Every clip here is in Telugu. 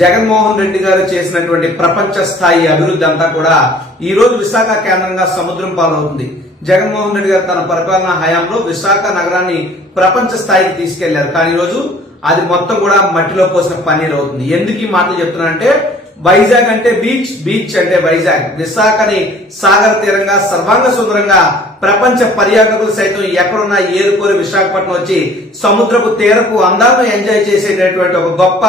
జగన్మోహన్ రెడ్డి గారు చేసినటువంటి ప్రపంచ స్థాయి అభివృద్ధి అంతా కూడా ఈ రోజు విశాఖ కేంద్రంగా సముద్రం పాలవుతుంది. జగన్మోహన్ రెడ్డి గారు తన పరిపాలనా హయాంలో విశాఖ నగరాన్ని ప్రపంచ స్థాయికి తీసుకెళ్లారు. కానీ ఈ రోజు అది మొత్తం కూడా మట్టిలో పోసిన పన్నీర్ అవుతుంది. ఎందుకు ఈ మాటలు చెప్తున్నానంటే వైజాగ్ అంటే బీచ్, బీచ్ అంటే వైజాగ్, విశాఖని సాగర తీరంగా సర్వాంగ సుందరంగా ప్రపంచ పర్యాటకులు సైతం ఎక్కడున్నా ఏరుకోరి విశాఖపట్నం వచ్చి సముద్రపు తీరపు అందాలను ఎంజాయ్ చేసేటటువంటి ఒక గొప్ప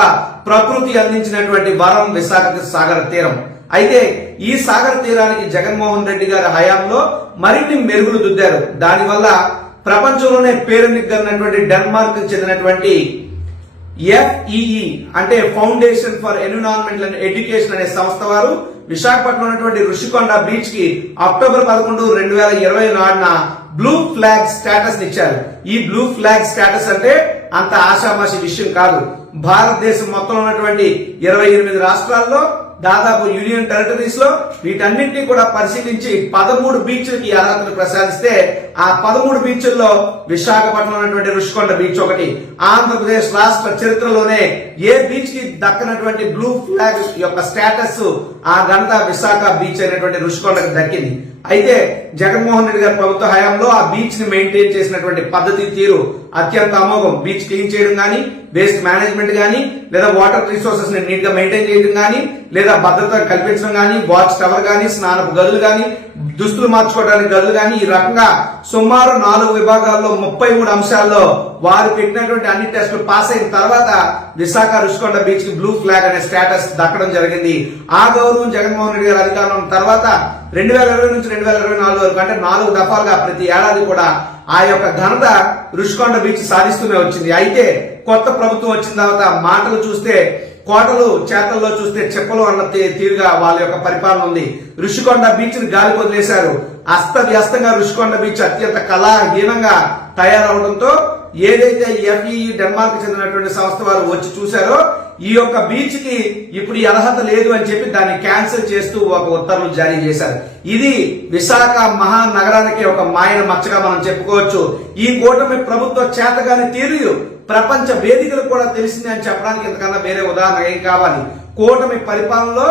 ప్రకృతి అందించినటువంటి వరం విశాఖ సాగర తీరం. అయితే ఈ సాగర తీరానికి జగన్మోహన్ రెడ్డి గారి హయాంలో మరిన్ని మెరుగులు దిద్దారు. దానివల్ల ప్రపంచంలోనే పేరెన్నికన్నటువంటి డెన్మార్క్ చెందినటువంటి FEE అంటే foundation for environmental and education అనే సంస్థ వారు విశాఖపట్నం ఉన్నటువంటి ఋషికొండ బీచ్ కి అక్టోబర్ 11, 2020 నాడున బ్లూ ఫ్లాగ్ స్టేటస్ ఇచ్చారు. ఈ బ్లూ ఫ్లాగ్ స్టేటస్ అంటే అంత ఆషామాషి విషయం కాదు. భారతదేశం మొత్తం ఉన్నటువంటి 28 రాష్ట్రాల్లో దాదాపు యూనియన్ టెరిటరీస్ లో వీటన్నింటినీ కూడా పరిశీలించి 13 బీచ్లకి అర్హతను ప్రసాదిస్తే ఆ 13 బీచ్ల్లో విశాఖపట్నం ఉన్నటువంటి ఋషికొండ బీచ్ ఒకటి. ఆంధ్రప్రదేశ్ రాష్ట్ర చరిత్రలోనే ఏ బీచ్ కి దక్కనటువంటి బ్లూ ఫ్లాగ్ యొక్క స్టేటస్ ఆ ఘనత విశాఖ బీచ్ అయినటువంటి ఋషికొండకు దక్కింది. అయితే జగన్మోహన్ రెడ్డి గారి ప్రభుత్వ హయాంలో ఆ బీచ్ ని మెయింటైన్ చేసినటువంటి పద్ధతి తీరు అత్యంత అమోఘం. బీచ్ క్లీన్ చేయడం గానీ, వేస్ట్ మేనేజ్మెంట్ గానీ, లేదా వాటర్ రిసోర్సెస్ ని నీట్ గా మెయింటైన్ చేయడం గానీ, లేదా భద్రత కల్పించడం గానీ, వాచ్ టవర్ గానీ, స్నానపు గదులు గానీ, దుస్తులు మార్చుకోవడానికి గదులు గానీ, ఈ రకంగా సుమారు 4 విభాగాల్లో 33 అంశాల్లో వారు పెట్టినటువంటి అన్ని టెస్టులు పాస్ అయిన తర్వాత విశాఖ ఋషికొండ బీచ్ కి బ్లూ ఫ్లాగ్ అనే స్టేటస్ దక్కడం జరిగింది. ఆ గౌరవం జగన్మోహన్ రెడ్డి గారి అధికారంలో తర్వాత 2020 నుంచి 2024 వరకు అంటే 4 దఫాలుగా ప్రతి ఏడాది కూడా ఆ యొక్క ఘనత ఋషికొండ బీచ్ సాధిస్తూనే వచ్చింది. అయితే కొత్త ప్రభుత్వం వచ్చిన తర్వాత మాటలు చూస్తే కోటలు, చేతల్లో చూస్తే చెప్పలు అన్న తీరుగా వాళ్ళ యొక్క పరిపాలన ఉంది. ఋషికొండ బీచ్ ని గాలి వదిలేశారు. అస్తవ్యస్తంగా ఋషికొండ బీచ్ అత్యంత కళాహీనంగా తయారవడంతో ఏదైతే FEE డెన్మార్క్ చెందినటువంటి సంస్థ వారు వచ్చి చూశారో ఈ యొక్క బీచ్ కి ఇప్పుడు ఈ అర్హత లేదు అని చెప్పి దాన్ని క్యాన్సిల్ చేస్తూ ఒక ఉత్తర్వులు జారీ చేశారు. ఇది విశాఖ మహానగరానికి ఒక మాయన మచ్చగా మనం చెప్పుకోవచ్చు. ఈ కూటమి ప్రభుత్వ చేతగాని తీరు ప్రపంచ వేదికలు కూడా తెలిసింది అని చెప్పడానికి ఇంతకన్నా వేరే ఉదాహరణ ఏం కావాలి. కూటమి పరిపాలనలో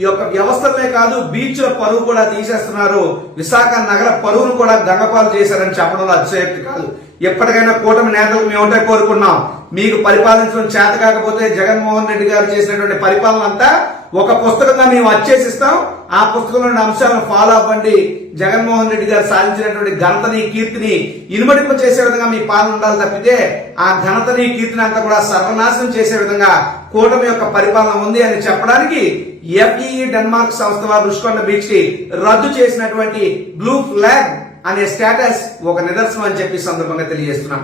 ఈ యొక్క వ్యవస్థలనే కాదు బీచ్ల పరువు కూడా తీసేస్తున్నారు. విశాఖ నగర పరువును కూడా గంగపాలు చేశారని చెప్పడంలో అతిశయోక్తి కాదు. ఎప్పటికైనా కూటమి నేతలకు మేము ఒకటే కోరుకున్నాం, మీకు పరిపాలించడం చేత కాకపోతే జగన్మోహన్ రెడ్డి గారు చేసినటువంటి పరిపాలన అంతా ఒక పుస్తకంగా మేము వచ్చేసిస్తాం. ఆ పుస్తకంలోని అంశాలను ఫాలో అవ్వండి. జగన్మోహన్ రెడ్డి గారు సాధించినటువంటి ఘనతని, కీర్తిని ఇనుమడింప చేసే విధంగా మీ పాలన ఉండాలి తప్పితే ఆ ఘనతని, కీర్తిని అంతా కూడా సర్వనాశనం చేసే విధంగా కూటమి యొక్క పరిపాలన ఉంది అని చెప్పడానికి FEE డెన్మార్క్ సంస్థ వారు ఋషికొండ బీచ్ కి రద్దు చేసినటువంటి బ్లూ ఫ్లాగ్ అనే స్టేటస్ ఒక నిదర్శనం అని చెప్పి సందర్భంగా తెలియజేస్తున్నాం.